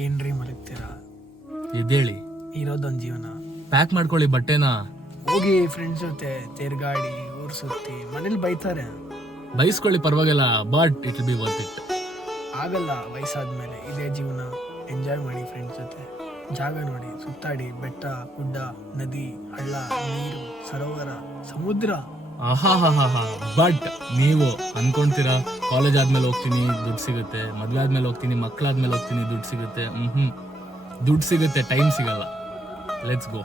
ಏನ್ರಿ ಮಲಗ್ತೀರಾ? ಇದೇಳಿ ಇರೋದೊಂದು ಜೀವನ. ಪ್ಯಾಕ್ ಮಾಡ್ಕೊಳ್ಳಿ ಬಟ್ಟೆನ. ಹೋಗಿ ಫ್ರೆಂಡ್ಸ್ ಜೊತೆ ತಿರ್ಗಾಡಿ ಊರ್ ಸುತ್ತಿ. ಮನೇಲಿ ಬೈತಾರೆ. ಬೈಸ್ಕೊಳ್ಳಿ ಪರವಾಗಿಲ್ಲ, but it will be worth it. ಆಗಲ್ಲ, ವಯಸ್ಸಾದ್ಮೇಲೆ ಇದೇ ಜೀವನ. ಎಂಜಾಯ್ ಮಾಡಿ ಫ್ರೆಂಡ್ಸ್ ಜೊತೆ. ಜಾಗ ನೋಡಿ, ಸುತ್ತಾಡಿ. ಬೆಟ್ಟ, ಗುಡ್ಡ, ನದಿ, ಹಳ್ಳ, ನೀರು, ಸರೋವರ, ಸಮುದ್ರ. ಆಹಾಹಾಹಾ. ಬಟ್ ನೀವು ಅನ್ಕೊಂತೀರಾ ಕಾಲೇಜ್ ಆದ್ಮೇಲೆ ಹೋಗ್ತೀನಿ ದುಡ್ಡು ಸಿಗುತ್ತೆ, ಮದ್ವೆ ಆದ್ಮೇಲೆ ಹೋಗ್ತೀನಿ, ಮಕ್ಳಾದ್ಮೇಲೆ ಹೋಗ್ತೀನಿ ದುಡ್ಡು ಸಿಗುತ್ತೆ. ದುಡ್ಡು ಸಿಗುತ್ತೆ, ಟೈಮ್ ಸಿಗಲ್ಲ. Let's go.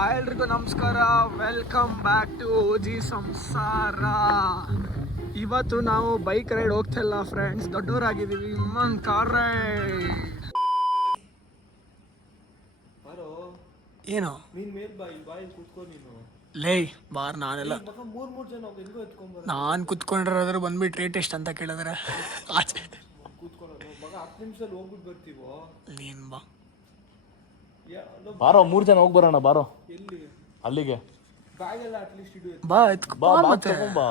ಹಾಯ್ ಎಲ್ರಿಗೂ ನಮಸ್ಕಾರ, ವೆಲ್ಕಮ್ ಬ್ಯಾಕ್ ಟು ಓಜಿ ಸಂಸಾರ. ಇವತ್ತು ನಾವು ಬೈಕ್ ರೈಡ್ ಹೋಗ್ತಿಲ್ಲ ಫ್ರೆಂಡ್ಸ್, ದೊಡ್ಡವರಾಗಿದ್ದೀವಿ. ಇನ್ನೊಂದು ಕಾರ್ ರೈಡ್. ಏನು ಲೇ ಬಾರ್, ನಾನೆಲ್ಲ ನಾನು ಕುತ್ಕೊಂಡಿರೋದ್ರೆ ಬಂದ್ಬಿಟ್ಟು ರೇಟ್ ಎಷ್ಟು ಅಂತ ಕೇಳಿದ್ರೆ ಆಚೆ ನೀನ್ ಬಾ ಬಾರೋ, 3 ಜನ ಹೋಗಿ ಬರೋಣ. ಬಾರೋ ಅಲ್ಲಿಗೆ ಬಾ ಬಾ ಮತ್ತೆ ಬಾ.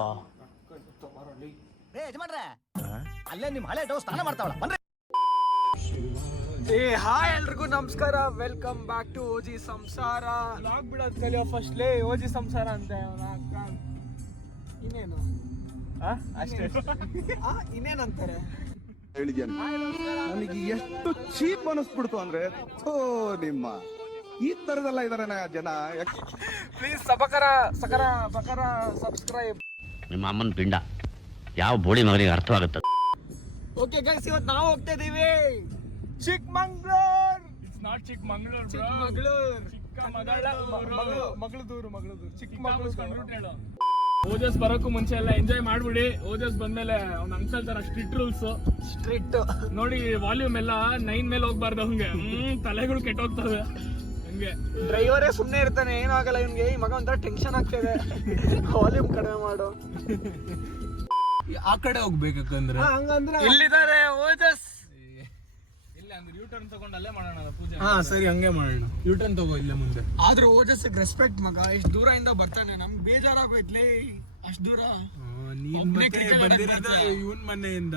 ಹಾಯ್ ಎಲ್ರಿಗೂ ನಮಸ್ಕಾರ, ವೆಲ್ಕಮ್ ಬ್ಯಾಕ್ ಟು ಓಜಿ ಸಂಸಾರ. ಲಾಗ್ ಬಿಡೋದು ಕಲಿಯೋ ಫಸ್ಟ್ ಲೇ. ಓಜಿ ಸಂಸಾರ ಅಂತ ಇನ್ನೇನು ಅಷ್ಟೇ ಇನ್ನೇನಂತಾರೆ ನನಗೆ ಎಷ್ಟು ಚೀಪ್ ಅನಿಸ್ಬಿಡ್ತು ಅಂದ್ರೆ, ನಿಮ್ಮ ಈ ತರದೆಲ್ಲ ಇದಾರೆ ಜನ. ಪ್ಲೀಸ್ ಸಕರ ಸಬ್ಸ್ಕ್ರೈಬ್. ನಿಮ್ಮ ಅಮ್ಮನ ಪಿಂಡ ಯಾವ ಬೋಳಿ ಮಗನಿಗೆ ಅರ್ಥವಾಗುತ್ತೆ. ಓಕೆ ಗೈಸ್, ಇವತ್ತು ನಾವು ಹೋಗ್ತಾ ಇದೀವಿ ಚಿಕ್ಕಮಂಗ್ಳೂರ್. It's not Chikmagalur, Chikmagalur. ಓಜಸ್ ಬರೋಕ್ಕೂ ಮುಂಚೆ ಎಲ್ಲ ಎಂಜಾಯ್ ಮಾಡ್ಬಿಡಿ. ಓಜಸ್ ಬಂದ್ಮೇಲೆ ಅವ್ನ ಅಂಕಲ್ ತರ ಸ್ಟ್ರಿಕ್ಟ್ ರೂಲ್ಸ್. ಸ್ಟ್ರಿಕ್ಟ್ ನೋಡಿ, ವಾಲ್ಯೂಮ್ ಎಲ್ಲ 9 ಮೇಲೆ ಹೋಗ್ಬಾರ್ದು. ಹಂಗೆ ತಲೆಗಳು ಕೆಟ್ಟೋಗ್ತವೆ. ಹಂಗೆ ಡ್ರೈವರೇ ಸುಮ್ಮನೆ ಇರ್ತಾನೆ, ಏನೂ ಆಗಲ್ಲ ಇವ್ನಿಗೆ. ಈ ಮಗ ಒಂಥರ ಟೆನ್ಷನ್ ಆಗ್ತಿದೆ. ವಾಲ್ಯೂಮ್ ಕಡಿಮೆ ಮಾಡು. ಆ ಕಡೆ ಹೋಗ್ಬೇಕಂದ್ರೆ ಹಂಗಂದ್ರೆ ಇಲ್ಲಿದ್ದಾರೆ ಓಜಸ್. ಇಲ್ಲ ಅಂದ್ರೆ ಯೂ ಟರ್ನ್ ತಗೊಂಡು ಅಲ್ಲೇ ಮಾಡೋಣ ಪೂಜೆ. ಹಾ ಸರಿ, ಹಂಗೆ ಮಾಡೋಣ. ಯೂ ಟರ್ನ್ ತಗೋ ಇಲ್ಲೇ ಮುಂದೆ. ಆದ್ರೆ ಓಜಸ್ ರೆಸ್ಪೆಕ್ಟ್ ಮಗ. ಇಷ್ಟು ದೂರ ಇಂದ ಬರ್ತಾನೆ, ನಮ್ಗೆ ಬೇಜಾರಾಗೋಯ್ತ್ಲೇ. ಅಷ್ಟು ದೂರ ನೀನ್ ಬಂದಿರೋದು ಇವನ್ ಮನೆಯಿಂದ.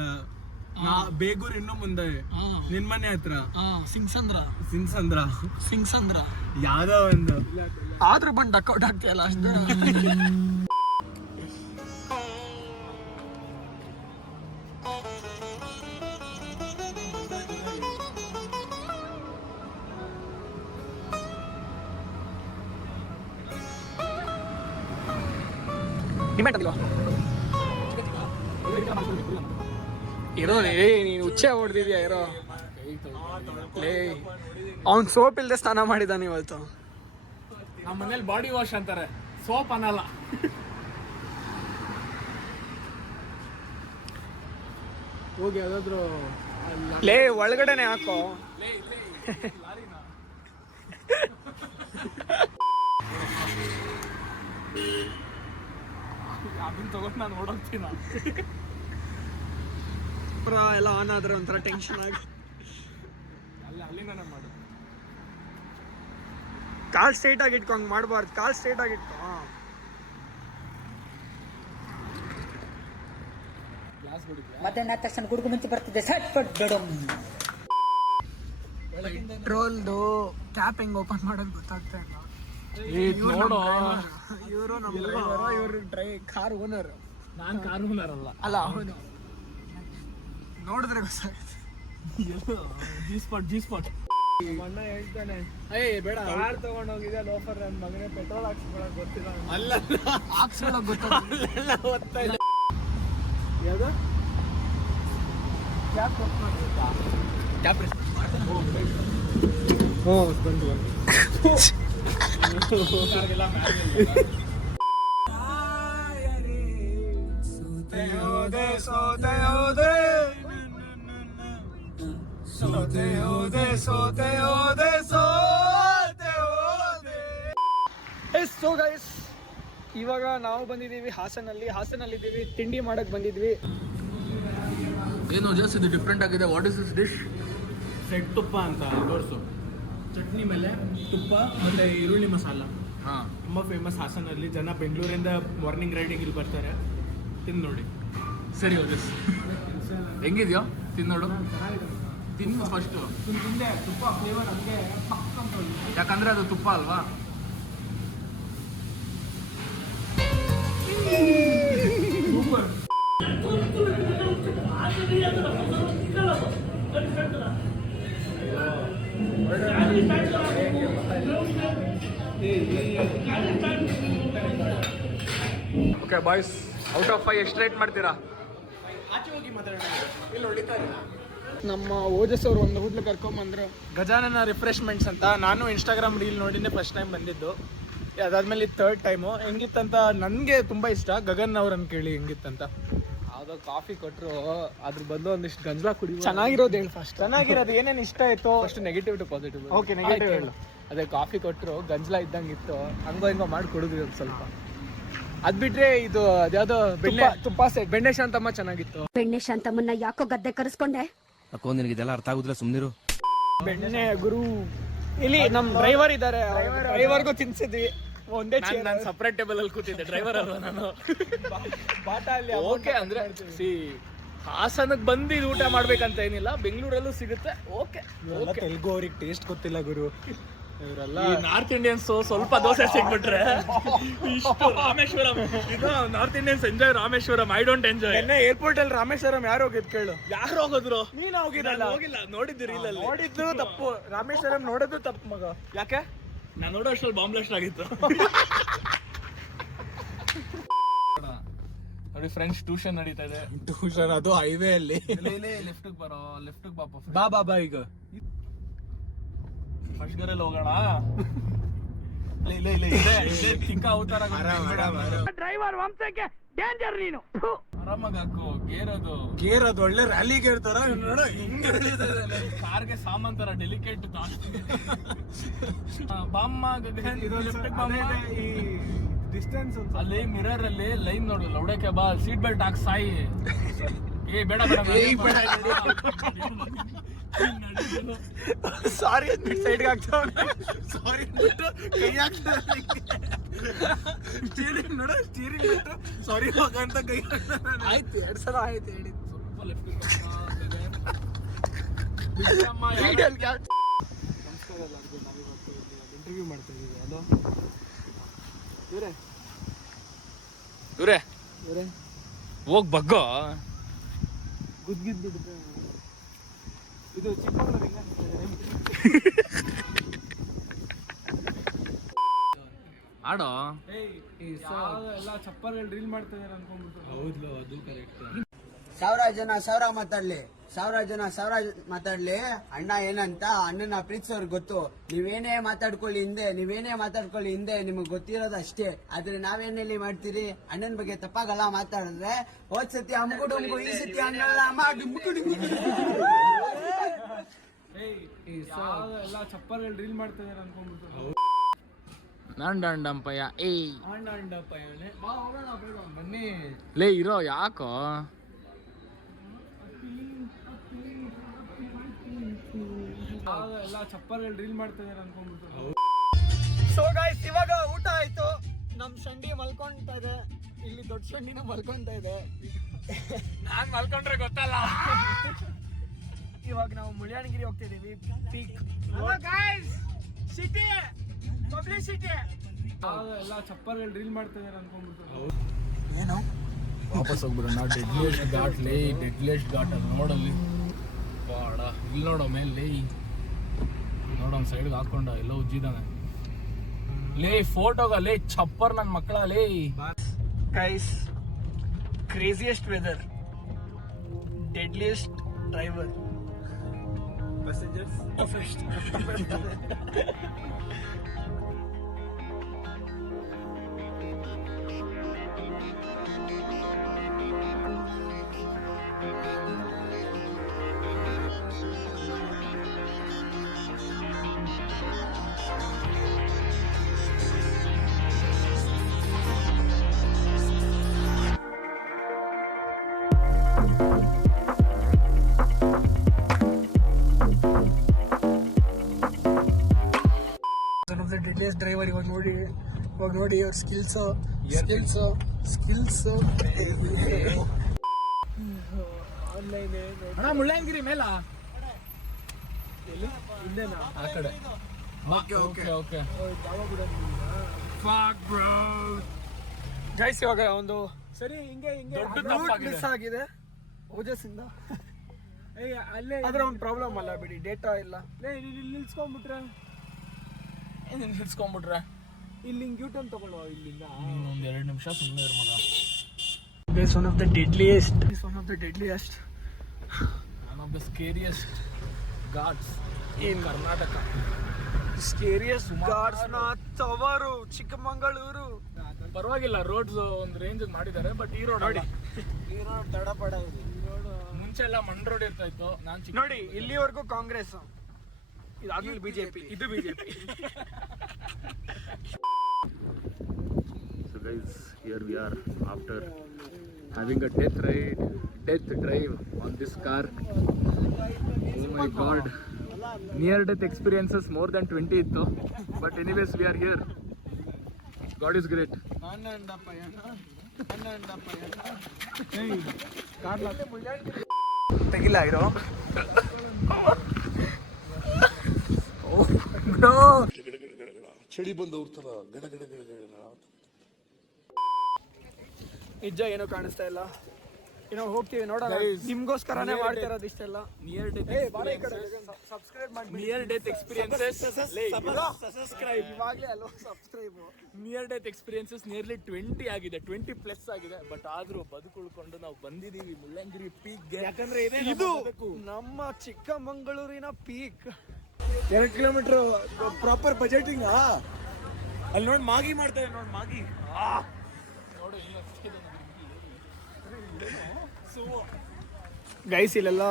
ಬೇಗೂರ್ ಇನ್ನು ಮುಂದೆ ನಿನ್ ಮನೆ ಹತ್ರ ಸಿಂಗ್ಸಂದ್ರ ಯಾವ್ದೋ ಒಂದು. ಆದ್ರೂ ಬಂದು ಡಕ್ಔಟ್ ಆಗ್ತಿಯಲ್ಲ ಅಷ್ಟು ದೂರ. ಇರೋ ನೀನು ಹುಚ್ಚೆ ಹೊಡೆದಿದ್ಯಾ? ಇರೋ ಲೇ, ಅವ್ನು ಸೋಪ್ ಇಲ್ಲದೆ ಸ್ನಾನ ಮಾಡಿದ್ದಾನೆ ಇವತ್ತು. ನಮ್ಮ ಮನೇಲಿ ಬಾಡಿ ವಾಶ್ ಅಂತಾರೆ, ಸೋಪ್ ಅನ್ನಲ್ಲ. ಹೋಗಿ ಯಾವ್ದಾದ್ರು ಲೇ ಒಳಗಡೆನೆ ಹಾಕೋ. ಅದನ್ನ ತಗೊಂಡು ನಾನು ಓಡೋಗ್ತೀನಿ. ಎಲ್ಲ ಆನ್ ಆದ್ರೆ ಒಂಥರ ಟೆನ್ಷನ್ ಆಗಿ ಅಲ್ಲಿಂದ ಮಾಡು. ಕಾಲ್ ಸ್ಟ್ರೈಟ್ ಆಗಿ ಇಟ್ಕೊ. ಹಂಗೆ ಮಾಡಬಾರ್ದು, ಕಾಲ್ ಸ್ಟ್ರೈಟ್ ಆಗಿ ಇಟ್ಕೊ. ಮಧ್ಯಾಹ್ನ ತಕ್ಷಣ ಗುಡುಗು ಮುಂಚೆ ಬರ್ತಿದ್ದೆ. ಪೆಟ್ರೋಲ್ದು ಕ್ಯಾಪ್ ಹೆಂಗ್ ಓಪನ್ ಮಾಡೋದು ಗೊತ್ತಾಗ್ತಾ ಇಲ್ಲ. ಇವರು ಕಾರ್ ಓನರ್. ನಾನು ಕಾರ್ ಓನರ್ ಅಲ್ಲ, ಅವನು ನೋಡಿದ್ರೆ ಗೊತ್ತಾಗುತ್ತೆ. ಜಿ ಸ್ಪಾಟ್ ಅಣ್ಣ ಹೇಳ್ತಾನೆ, ಬೇಡ ಕಾರ್ ತಗೊಂಡೋಗಿದೆ ಲೋಫರ್. ನನ್ನ ಮಗನೇ ಪೆಟ್ರೋಲ್ ಹಾಕ್ಸ್ಕೊಳಕ್ ಗೊತ್ತಿಲ್ಲ. ಅಲ್ಲ, ಹಾಕ್ಸ್ಕೊಳಕ್ ಗೊತ್ತಾಗ ಯಾವ್ದು ಕ್ಯಾಪ್ ಗೈಸ್ ಇವಾಗ ನಾವು ಬಂದಿದ್ದೀವಿ ಹಾಸನಲ್ಲಿದ್ದೀವಿ, ತಿಂಡಿ ಮಾಡಕ್ ಬಂದಿದ್ವಿ. ಏನು ಜಸ್ಟ್ ಇದು ಡಿಫ್ರೆಂಟ್ ಆಗಿದೆ. What is this dish? Set ತುಪ್ಪ ಅಂತ ತೋರಿಸು. ಚಟ್ನಿ ಮೇಲೆ ತುಪ್ಪ ಮತ್ತು ಈರುಳ್ಳಿ ಮಸಾಲ. ಹಾಂ, ತುಂಬ ಫೇಮಸ್ ಹಾಸನಲ್ಲಿ. ಜನ ಬೆಂಗಳೂರಿಂದ ಮಾರ್ನಿಂಗ್ ರೈಡಿಂಗ್ ಇಲ್ಲಿ ಬರ್ತಾರೆ. ತಿಂದು ನೋಡಿ. ಸರಿ ಓದಿಸ್ ಹೆಂಗಿದ್ಯೋ ತಿನ್ನೋಡು. ತಿನ್ನು ಫಸ್ಟು, ತಿಂದೆ ತುಪ್ಪ ಫ್ಲೇವರ್ ನಮಗೆ ಪಕ್ಕ ಅಂತ ಹೋಗಿದೆ. ಯಾಕಂದ್ರೆ ಅದು ತುಪ್ಪ ಅಲ್ವಾ. Super. Okay boys, out of 5 ಎಷ್ಟು ರೇಟ್ ಮಾಡ್ತೀರಾ? ಆಚೆ ಹೋಗಿ ಮಾತಾಡೋಣ, ಇಲ್ಲಿ ಹೊಡಿತಾರೆ. ನಮ್ಮ ಓಜಸ್ ಅವರು ಒಂದು ಹೋಟ್ಲು ಕರ್ಕೊಂಬಂದ್ರು, ಗಜಾನನ ರಿಫ್ರೆಶ್ಮೆಂಟ್ಸ್ ಅಂತ. ನಾನು ಇನ್ಸ್ಟಾಗ್ರಾಮ್ ರೀಲ್ ನೋಡಿನೇ ಫಸ್ಟ್ ಟೈಮ್ ಬಂದಿದ್ದು. ಅದಾದ್ಮೇಲೆ ಇದು 3rd ಟೈಮು. ಹೆಂಗಿತ್ತಂತ ನನಗೆ ತುಂಬ ಇಷ್ಟ. ಗಗನ್ ಅವ್ರನ್ನ ಕೇಳಿ ಹೆಂಗಿತ್ತಂತ. ಯಾವುದೋ ಕಾಫಿ ಕೊಟ್ಟರು ಅದ್ರ ಬದಲು ಒಂದಿಷ್ಟು ಗಂಜಲ ಕುಡಿ. ಚೆನ್ನಾಗಿರೋದು ಹೇಳಿ ಫಸ್ಟ್. ಚೆನ್ನಾಗಿರೋದು ಏನೇನು ಇಷ್ಟ ಆಯಿತು? First negative to positive. Okay, negative ಹೇಳು. ಅದೇ ಕಾಫಿ ಕೊಟ್ಟರು ಗಂಜಲ ಇದ್ದಂಗಿತ್ತು, ಹಂಗೋ ಹಿಂಗೋ ಮಾಡಿ ಕುಡಿದ್ವಿ ಒಂದು ಸ್ವಲ್ಪ. ಅದ್ ಬಿಟ್ರೆ ಇದು ಅದ್ಯಾವುದೋ ತುಪ್ಪ ಸೆಟ್ ಬೆಣ್ಣೆ ಶಾಂತಮ್ಮ ಚೆನ್ನಾಗಿತ್ತು. ಬೆಣ್ಣೆ ಶಾಂತಮ್ಮನ್ನ ಯಾಕೋ ಗದ್ದೆ ಕರೆಸ್ಕೊಂಡೆ? ಅಕ್ಕೋ ನಿನಗೆ ಇದೆಲ್ಲ ಅರ್ಥ ಆಗುದಿಲ್ಲ, ಸುಮ್ನಿರು. ಬೆಣ್ಣೆ ಗುರು ಇಲ್ಲಿ ನಮ್ ಡ್ರೈವರ್ ಇದ್ದಾರೆ, ಡ್ರೈವರ್ಗೂ ತಿನ್ಸಿದ್ವಿ. ಒಂದೇ ನಾನು ಸಪ್ರೇಟ್ ಟೇಬಲ್ ಅಲ್ಲಿ ಕೂತಿದ್ದೆ, ಡ್ರೈವರ್ ಅಲ್ವಾ ನಾನು. ಬಾಟಾ ಅಲ್ಲಿ. ಓಕೆ ಅಂದ್ರೆ ಸಿ ಹಾಸನಕ್ಕೆ ಬಂದು ಇದು ಊಟ ಮಾಡ್ಬೇಕಂತ ಏನಿಲ್ಲ, ಬೆಂಗಳೂರಲ್ಲೂ ಸಿಗುತ್ತೆ. ಓಕೆ, ತೆಲುಗು ಅವ್ರಿಗೆ ಟೇಸ್ಟ್ ಗೊತ್ತಿಲ್ಲ ಗುರು. ಇವರೆಲ್ಲ ನಾರ್ತ್ ಇಂಡಿಯನ್ಸ್ ಸ್ವಲ್ಪ ದೋಸೆ ಸಿಕ್ಬಿಟ್ರೆ ಇಷ್ಟು ರಾಮೇಶ್ವರಂ. ಇದು north Indians enjoy Rameswaram. I don't enjoy. ನಿನ್ನೆ ಏರ್ಪೋರ್ಟ್ ಅಲ್ಲಿ ರಾಮೇಶ್ವರಂ ಯಾರು ಹೋಗಿದ್ ಕೇಳು? ಯಾರು ಹೋಗೋದ್ರು? ನೀನ್ ಹೋಗಿರಲ್ಲ. ಹೋಗಿಲ್ಲ, ನೋಡಿದ್ದು ರೀಲಲ್ಲಿ. ನೋಡಿದ್ದು ತಪ್ಪು, ರಾಮೇಶ್ವರಂ ನೋಡೋದು ತಪ್ಪು ಮಗ. ಯಾಕೆ? ನಾನು ನೋಡೋ ಅಷ್ಟರಲ್ಲಿ ಬಾಂಬ್ ಬ್ಲಾಸ್ಟ್ ಆಗಿತ್ತು. ನೋಡಿ ಫ್ರೆಂಡ್ಸ್, ಟ್ಯೂಷನ್ ನಡೀತಾ ಇದೆ. ಟ್ಯೂಷನ್ ಅದು ಹೈವೇ ಅಲ್ಲಿ. ಲೆಫ್ಟಿಗೆ ಬರೋ, ಲೆಫ್ಟಿಗೆ ಬಾಪ. ಬಾ ಈಗ ಫಸ್ಟ್ ಗರಲ್ಲಿ ಹೋಗೋಣ. ಚಿಕ್ಕ ಅವತಾರ ಡ್ರೈವರ್ ವಂಶಕ್ಕೆ ಡೇಂಜರ್ ನೀನು. ಆರಾಮಾಗಿ ಹಾಕು. ಗೇರ್ ಅದು ಒಳ್ಳೆ ರ್ಯಾಲಿ ಗೇರ್ ತರ ನೋಡು, ಹಿಂಗೆ ಕಾರ್ಗೆ ಸಾಮಾನ್ ತರ ಡೆಲಿಕೇಟ್ ಜಾಸ್ತಿ. ಬಾಮ್ಮ ಈ ಡಿಸ್ಟೆನ್ಸ್ ಅಲ್ಲಿ ಮಿರರ್ ಅಲ್ಲಿ ಲೈನ್ ನೋಡು, ಲೌಡಕ್ಕೆ ಬಾ, ಸೀಟ್ ಬೆಲ್ಟ್ ಹಾಕಿ ಸಾಯಿ. ಏ ಬೇಡ ಬೇಡ ಸಾರಿ ಸೈಡ್ಗೆ ಆಗ್ತಾವ. ಸಾರಿ ಕೈ ಆಗ್ತದೆ. ಸ್ಟೀರಿಂಗ್ ನೋಡ, ಸ್ಟೀರಿಂಗ್ ಬಿಟ್ಟು ಸಾರಿ ಹೋಗ ಅಂತ ಕೈ ಆಗ್ತಾನೆ. ಆಯ್ತು, 2 ಸಲ ಆಯ್ತು ಹೇಳಿ. ಸ್ವಲ್ಪ ಲೆಫ್ಟ್ ಇಂಟರ್ವ್ಯೂ ಮಾಡ್ತಾ ಇದೀವಿ. ಅದು ಇವ್ರೆ ಹೋಗ್ ಬಗ್ಗೋ. ಗುದ್ಗಿದ್ ಬಿಡುತ್ತೆ ಇದು. ಚಿಕ್ಕಮಗಳೂರಿಂದ ಆಡೋ. ಎಲ್ಲ ಚಪ್ಪಲ್ ರೀಲ್ ಮಾಡ್ತಾ ಇದಾರೆ ಅನ್ಕೊಂಡ್ಬಿಟ್ಟು. ಹೌದು, ಅದು ಕರೆಕ್ಟ್. 1000 ಜನ 1000 ಮಾತಾಡ್ಲಿ, 1000 ಜನ 1000 ಮಾತಾಡ್ಲಿ. ಅಣ್ಣ ಏನಂತ, ಅಣ್ಣನ ಪ್ರೀತಿಸೋರ್ಗೆ ಗೊತ್ತು. ನೀವೇನೇ ಮಾತಾಡ್ಕೊಳ್ಳಿ ಹಿಂದೆ ನಿಮಗೆ ಗೊತ್ತಿರೋದು ಅಷ್ಟೇ. ಆದ್ರೆ ನಾವೇನಲ್ಲಿ ಮಾಡ್ತೀರಿ, ಅಣ್ಣನ ಬಗ್ಗೆ ತಪ್ಪಾಗಲ್ಲ ಮಾತಾಡಿದ್ರೆ. ಹೋದ್ ಸತಿ ಅಮ್ಗುಡುಂಗು, ಈ ಸತಿ ಅನ್ನಲ್ಲ ಎಲ್ಲ ಚಪ್ಪಲ್ ರೀಲ್ ಮಾಡ್ತಾ ಇದಾರೆ ಅನ್ಕೊಂಡ್ಬಿಟ್ಟು. ನಂಡಂಡಂಪಯ್ಯ ಅಂಡಪ್ಪಯ್ಯನೇ ಬಾ ಹೋಗೋಣ ಬೇಗ. ಬನ್ನಿ ಲೇ ಇರೋ. ಯಾಕೋ ಎಲ್ಲ ಚಪ್ಪಲ್ ರೀಲ್ ಮಾಡ್ತಾ ಇದಾರೆ ಅನ್ಕೊಂಡ್ಬಿಟ್ಟು. ಸೊ ಗೈಸ್, ಇವಾಗ ಊಟ ಆಯ್ತು. ನಮ್ ಶಂಡಿ ಮಲ್ಕೊಂತಾ ಇದೆ, ಇಲ್ಲಿ ದೊಡ್ಡ ಶಂಡಿನ ಮಲ್ಕೊಂತಾ ಇದೆ. ನಾನ್ ಮಲ್ಕೊಂಡ್ರೆ ಗೊತ್ತಲ್ಲ. ಇವಾಗ ನಾವು ಮುಳ್ಯಾಣಗಿರಿ ಹೋಗ್ತಿದೀವಿ. Peak city, publicity. ಎಲ್ಲ ಚಪ್ಪಲ್ ರೀಲ್ ಮಾಡ್ತಾ ಇದಾರೆ ಅನ್ಕೊಂಡ್ಬಿಟ್ಟು. ಏನು ವಾಪಸ್ ಹೋಗ್ಬಿಡೋಣ. ಡೆಡ್ಲಿಯೆಸ್ಟ್ ಘಾಟ್ ಲೇ, ಡೆಡ್ಲಿಯೆಸ್ಟ್ ಘಾಟ್ ಅಲ್ಲಿ ನೋಡಲ್ಲಿ ಬಾಡ. ಇಲ್ಲಿ ನೋಡೋ ಮೇಲೆ ನೋಡೋ, ಒಂದು ಸೈಡ್ಗೆ ಹಾಕೊಂಡ ಎಲ್ಲ ಉಜ್ಜಿದಾನೆ ಲೇ. ಫೋಟೋಗ ಲೇ ಚಪ್ಪರ್ ನನ್ನ ಮಕ್ಕಳ ಲೇ. Guys, craziest weather, deadliest driver, passengers. Race driver. ಇವಾಗ ನೋಡಿ ಇವ್ರ ಸ್ಕಿಲ್ಸ್ ಅಣ್ಣ. ಮುಳ್ಳಯ್ಯನಗಿರಿ ಮೇಲ ಎಲ್ಲಿ ಇಲ್ಲೇನಾ? ಆ ಕಡೆ. ಓಕೆ. ಗೈಸ್ ಇವಾಗ ಒಂದು ಸರಿ ಹಿಂಗೆ ದೊಡ್ಡ ತಪ್ಪಾಗಿದೆ. ಮಿಸ್ ಆಗಿದೆ ಓಜಸ್ ಇಂದ. ಅಲ್ಲೇ ಆದ್ರೆ ಒಂದು ಪ್ರಾಬ್ಲಮ್ ಅಲ್ಲ ಬಿಡಿ, ಡೇಟಾ ಇಲ್ಲ. ನಿಲ್ಸ್ಕೊಂಡ್ಬಿಟ್ರೆ ಇಲ್ಲಿ ಹಿಂಗೆ ಯೂಟರ್ನ್ ತಗೊಳ್ಳೋ ಇಲ್ಲಿಂದ. ಇನ್ನೊಂದು 2 ನಿಮಿಷ ಸುಮ್ಮನೆ ಇರು ಮಗ. This one of the deadliest. One of the scariest ghats in Karnataka. Scariest ghats ನ ತವರು ಚಿಕ್ಕಮಂಗಳೂರು. ಪರವಾಗಿಲ್ಲ, ರೋಡ್ಸ್ ಒಂದು ರೇಂಜ್ ಮಾಡಿದ್ದಾರೆ. ಬಟ್ ಈ ರೋಡ್ ನೋಡಿ, ಈ ರೋಡ್ ತಡಪಡ ಇದೆ. ಮುಂಚೆ ಎಲ್ಲ ಮಣ್ ರೋಡ್ ಇರ್ತಾ ಇತ್ತು. ನೋಡಿ ಇಲ್ಲಿವರೆಗೂ ಕಾಂಗ್ರೆಸ್, ಇದಾದ್ಮೇಲೆ ಬಿಜೆಪಿ, ಇದು BJP. So guys, here we are after having a death drive on this car. Oh my god, near death experiences more than 20 ittu, but anyways we are here. God is great. ತೆಗಿಲ್ಲ ಇರೋ ಚಳಿ ಬಂದವ್ರ ತರ ಗಡ ನಿಜ ಏನೋ ಕಾಣಿಸ್ತಾ ಇಲ್ಲ. ಏನೋ ಹೋಗ್ತೀವಿ ನೋಡೋಣ. ನಿಮ್ಗೋಸ್ಕರನೇ ಮಾಡ್ತಾ ಇರೋದು ಇಷ್ಟೆಲ್ಲ. Near death ಸಬ್ಸ್ಕ್ರೈಬ್ ಮಾಡಿ. near death experiences ಸಬ್ಸ್ಕ್ರೈಬ್ ಇವಾಗಲೇ ಅಲ್ವಾ subscribe. Near death experiences nearly 20 ಆಗಿದೆ, 20+ ಆಗಿದೆ. ಬಟ್ ಆದ್ರೂ ಬದುಕುಳ್ಕೊಂಡು ನಾವು ಬಂದಿದೀವಿ ಮುಳ್ಳಯ್ಯನಗಿರಿ ಪೀಕ್ಗೆ. ಯಾಕಂದ್ರೆ ಇದು ನಮ್ಮ ಚಿಕ್ಕಮಂಗಳೂರಿನ ಪೀಕ್. 2 kilometre proper budgeting. ಅಲ್ಲಿ ನೋಡಿ ಮಾಗಿ ಮಾಡ್ತೇವೆ, ನೋಡಿ ಮಾಗಿ. ಗೈಸ್ ಇಲ್ಲೆಲ್ಲ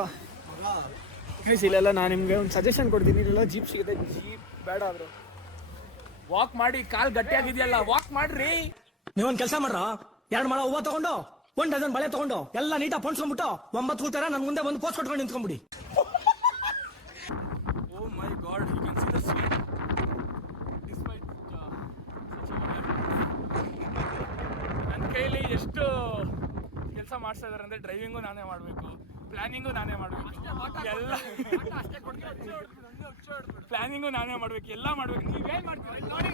ನಾನು ನಿಮ್ಗೆ ಒಂದು ಸಜೆಷನ್ ಕೊಡ್ತೀನಿ. ಇಲ್ಲೆಲ್ಲ ಜೀಪ್ ಸಿಗುತ್ತೆ. ಜೀಪ್ ಬೇಡ ಆದ್ರು ವಾಕ್ ಮಾಡಿ, ಕಾಲ್ ಗಟ್ಟಿಯಾಗಿದೆಯಲ್ಲ, ವಾಕ್ ಮಾಡ್ರಿ. ನೀವೊಂದ್ ಕೆಲಸ ಮಾಡ್ರ, 2 ಮೊಳ ಹೂವ ತಗೊಂಡು 1 ಡಜನ್ ಬಳೆ ತಗೊಂಡು ಎಲ್ಲ ನೀಟಾಗಿ ಪೊಣ್ಸ್ಕೊಂಡ್ಬಿಟ್ಟು 9 ಕೂತಾರ ನನ್ ಮುಂದೆ ಬಂದು ಪೋಸ್ಟ್ ಕೊಟ್ಕೊಂಡು ನಿಂತ್ಕೊಂಡ್ಬಿಡಿ. Oh my god, you can see the sweat. Despite ನನ್ನ ಕೈಲಿ ಎಷ್ಟು ಕೆಲಸ ಮಾಡಿಸ್ತಾ ಇದಾರೆ ಅಂದ್ರೆ, ಡ್ರೈವಿಂಗು ನಾನೇ ಮಾಡಬೇಕು, ಪ್ಲಾನಿಂಗು ನಾನೇ ಮಾಡಬೇಕು, ಎಲ್ಲ ಪ್ಲಾನಿಂಗು ನಾನೇ ಮಾಡಬೇಕು, ಎಲ್ಲ ಮಾಡಬೇಕು. ನೀವೇನ್ ಮಾಡ್ತೀರಿ ನೋಡಿ.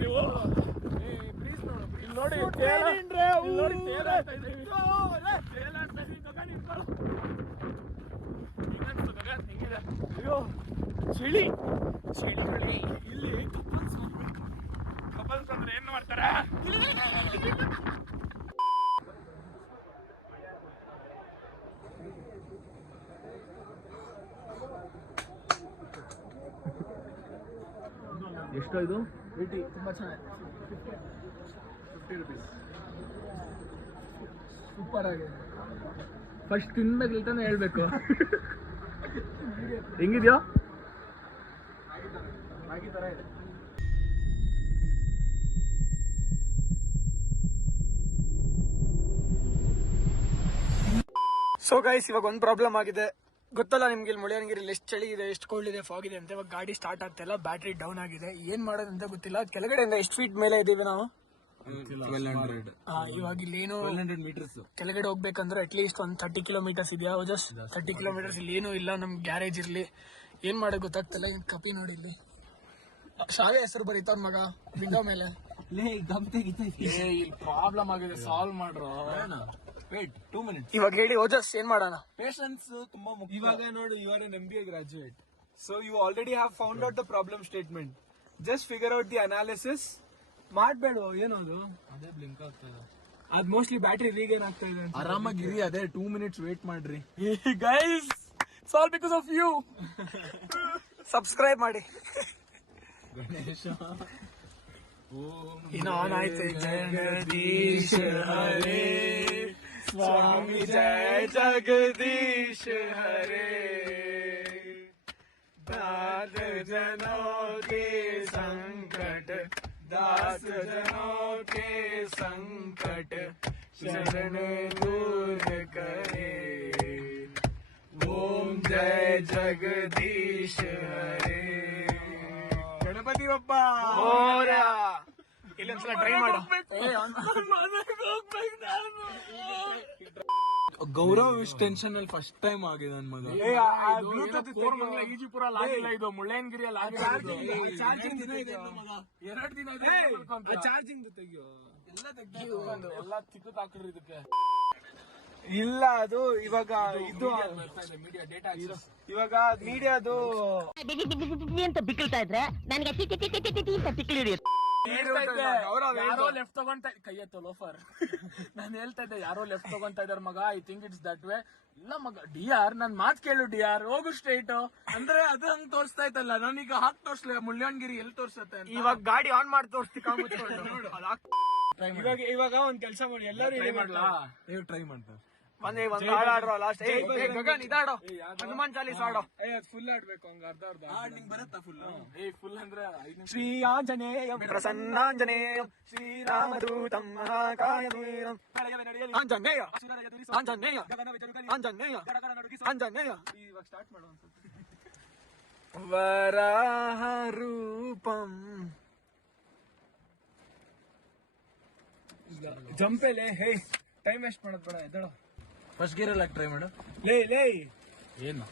ನೀವು ನೋಡಿ ಚಳಿ ಇಲ್ಲಿ ಕಪಲ್ಸ್ ಅಂದ್ರೆ ಏನ್ ಮಾಡ್ತಾರೆ? ಎಷ್ಟು ಇದು? ತುಂಬಾ ಚೆನ್ನಾಗಿ. 50 rupees. ಸೂಪರ್ ಆಗಿದೆ. ಫಸ್ಟ್ ತಿನ್ಬೇಕು ತಾನೆ ಹೇಳ್ಬೇಕು. ಹೆಂಗಿದ್ಯೋ? ಸೊ ಗೈಸ್ ಇವಾಗ ಒಂದು ಪ್ರಾಬ್ಲಮ್ ಆಗಿದೆ. ಗೊತ್ತಲ್ಲ ನಿಮ್ಗೆ ಇಲ್ಲಿ ಮುಳ್ಳಯ್ಯನಗಿರಿಲಿ ಎಷ್ಟು ಚಳಿ ಇದೆ, ಎಷ್ಟು ಕೋಲ್ಡ್ ಇದೆ, ಫಾಗ್ ಇದೆ ಅಂತ. ಇವಾಗ ಗಾಡಿ ಸ್ಟಾರ್ಟ್ ಆಗ್ತಾ ಇಲ್ಲ, ಬ್ಯಾಟ್ರಿ ಡೌನ್ ಆಗಿದೆ. ಏನ್ ಮಾಡೋದಂತ ಗೊತ್ತಿಲ್ಲ. ಕೆಳಗಡೆಯಿಂದ ಎಷ್ಟು ಫೀಟ್ ಮೇಲೆ ಇದೀವಿ ನಾವು? 1200. ಇವಾಗ ಇಲ್ಲಿ ಏನು 1200 meters. ಕೆಳಗಡೆ ಹೋಗ್ಬೇಕಂದ್ರೆ ಅಟ್ಲೀಸ್ಟ್ ಒಂದು 30 kilometers ಇದೆಯಾ? Just 30 kilometers. ಇಲ್ಲಿ ಏನೂ ಇಲ್ಲ, ನಮ್ ಗ್ಯಾರೇಜ್ ಇರ್ಲಿ. ಏನ್ ಮಾಡೋದು ಗೊತ್ತಾಗ್ತಿಲ್ಲ. ಇನ್ ಕಪಿ ನೋಡಿ ಇಲ್ಲಿ ಶಾಲೆ ಹೆಸರು ಬರೀತಾವ್ ಮಗ ವಿಂಡೋ ಮೇಲೆ. ಇಲ್ಲಿ ಪ್ರಾಬ್ಲಮ್ ಆಗಿದೆ, ಸಾಲ್ವ್ ಮಾಡ್ರು. Wait 2 minutes. ಇವಾಗ ಹೇಳಿ ಓಜಸ್ ಏನ್ ಮಾಡೋಣ? Patience ತುಂಬಾ ಮುಖ್ಯ. ಇವಾಗ ನೋಡು, you are an MBA graduate, so you already have found out the problem statement. Just figure out the analysis. ಮಾಡ್ಬೇಡ ಏನದು, ಅದೇ ಬ್ಲಿಂಕ್ ಆಗ್ತಾ ಇದೆ. ಅದ್ ಮೋಸ್ಟ್ಲಿ ಬ್ಯಾಟ್ರಿ ರೀಗೇನ್ ಆಗ್ತಾ ಇದೆ. ಆರಾಮಾಗಿರಿ, ಅದೇ 2 minutes ವೇಟ್ ಮಾಡ್ರಿ. Guys it's all because of you. Subscribe ಮಾಡಿ. ಇನ್ನು ಆನ್ ಆಯ್ತು. ಜಗದೀಶ ಹರೇ ಸ್ವಾಮಿ ಜಯ ಜಗದೀಶ ಹರೇ ದಾದ ಜನೋ ಕೆ ಸಂಕಟ सजनों के संकट शरण दूर करे ओम जय जगदीश हरे ಗಣಪತಿ ಬಪ್ಪ ಇಲ್ಲೊಂದ್ಸಲ ಟ್ರೈ ಮಾಡು ಗೌರವ್ ಇಷ್ಟು ಟೆನ್ಷನ್ ಅಲ್ಲಿ ಫಸ್ಟ್ ಟೈಮ್ ಆಗಿದೆ ನನ್ ಮಗ. ಈಜಿಪುರ ಆಗಿಲ್ಲ ಇದು ಮುಳ್ಳಯ್ಯನಗಿರಿಯಲ್ಲಿ ಆಗಿರೋದು. 2 ದಿನ ಚಾರ್ಜಿಂಗ್ ತೆಗಿಯೋ ಎಲ್ಲ ತಿಕ್ಕತ್ ಹಾಕಿದ್ರು ಇದಕ್ಕೆ. ಇಲ್ಲ ಅದು ಇವಾಗ ಇದು ಇವಾಗ ಮೀಡಿಯಾದು ಅಂತ ಬಿಕ್ಕಳ್ತಾ ಇದ್ರೆ ನನಗೆ ತಿಕ್ಕಿಳಿ ಯಾರೋ ಲೆಫ್ಟ್ ತಗೊಂತ ಕೈ ಎತ್ತು ಲೋಫರ್. ನಾನು ಹೇಳ್ತಾ ಇದ್ದೆ ಯಾರೋ ಲೆಫ್ಟ್ ತಗೊಂತ ಇದಾರೆ ಮಗ, I think it's that way. ಇಲ್ಲ ಮಗ DR ನನ್ ಮಾತ್ ಕೇಳು DR, ಹೋಗು ಸ್ಟ್ರೈಟ್ ಅಂದ್ರೆ ಅದು ಹಂಗ್ ತೋರಿಸ್ತಾ ಇತ್ತಲ್ಲ. ನಾನೀಗ ಹಾಕ್ ತೋರ್ಸ್ಲೆ ಮುಳ್ಳಯ್ಯನಗಿರಿ ಎಲ್ಲಿ ತೋರ್ಸತ್ತೆ ಇವಾಗ ಗಾಡಿ ಆನ್ ಮಾಡಿ ಇವಾಗ ಒಂದ್ ಕೆಲಸ ಮಾಡಿ ಎಲ್ಲರೂ ಟ್ರೈ ಮಾಡ್ಲಾ? ಟ್ರೈ ಮಾಡ್ತಾರೆ. ಒಂದ್ ಹಾಡ್ ಆಡ್ರೋ ಲಾಸ್ಟ್. ಗಗನ್ ಇದಾಡೋ ಹನುಮಾನ್ ಚಾಲೀಸ್ ಆಡೋ. ಫುಲ್ ಆಡ್ಬೇಕು ಹಂಗ ಅರ್ಧ ನಿಂಗೆ ಬರತ್ತಾ ಫುಲ್? ಫುಲ್ ಅಂದ್ರೆ ಶ್ರೀ ಆಂಜನೇಯಂ ಪ್ರಸನ್ನಾಂಜನೇಯಂ ಶ್ರೀರಾಮದೂತಂ ಮಹಾಕಾಯವೀರಂ ಆಂಜನೇಯ ಆಂಜನೇಯ ಆಂಜನೇಯ ಆಂಜನೇಯ. ಇವಾಗ ಸ್ಟಾರ್ಟ್ ಮಾಡುವ ವರಾಹ ರೂಪಂ ಜಂಪೆಲೆ. ಹೇ ಟೈಮ್ ವೇಸ್ಟ್ ಮಾಡೋದ್ ಬೇಡ, ಎದ್ದೇಳು. ಫಸ್ಟ್ ಗೇರ್ ಅಲ್ಲಿ ಟ್ರೈ ಮಾಡು. ಲೇ ಏನು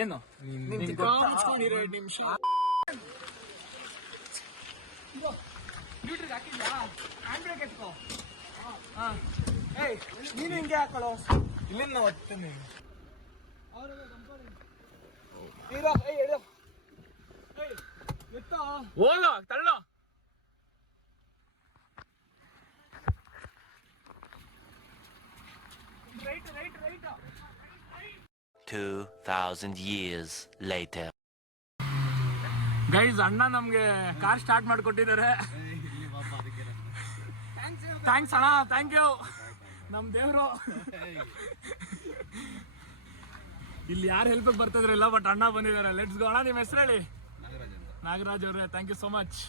ಏನು ನಿಮ್ಗೆ 2 ನಿಮಿಷ ನೀನು ಹಿಂಗೆ ಹಾಕೊಳ್ಳೋ. ಇಲ್ಲಿಂದ ಒತ್ತೇನೆ. ಹೋಗ ತಳ್ಳೋ. 2000 years later. ಗೈಸ್ ಅಣ್ಣ ನಮ್ಗೆ ಕಾರ್ ಸ್ಟಾರ್ಟ್ ಮಾಡಿಕೊಟ್ಟಿದ್ದಾರೆ. ಥ್ಯಾಂಕ್ಸ್ ಅಣ್ಣ, ಥ್ಯಾಂಕ್ ಯು. ನಮ್ ದೇವ್ರು. ಇಲ್ಲಿ ಯಾರು ಹೆಲ್ಪ್ ಬರ್ತಿದ್ರಿಲ್ಲ, ಬಟ್ ಅಣ್ಣ ಬಂದಿದ್ದಾರೆ. Let's go. ಅಣ್ಣ ನಿಮ್ಮ ಹೆಸರು ಹೇಳಿ? ನಾಗರಾಜ್ ಅವ್ರೆ, ಥ್ಯಾಂಕ್ ಯು ಸೋ ಮಚ್.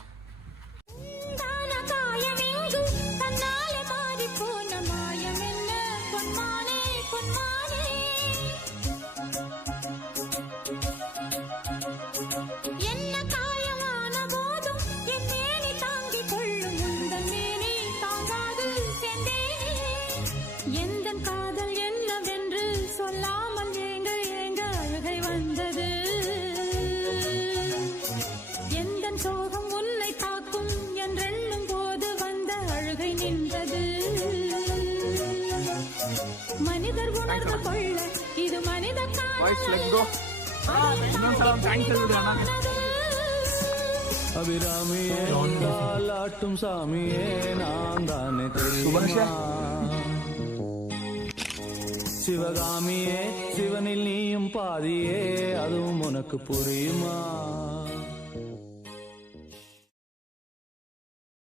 அபிராமியே தாலாட்டும் சாமியே நான் தானே தெரியுமா? சிவகாமியே சிவனில் நீயும் பாதியே அதுவும் உனக்கு புரியுமா?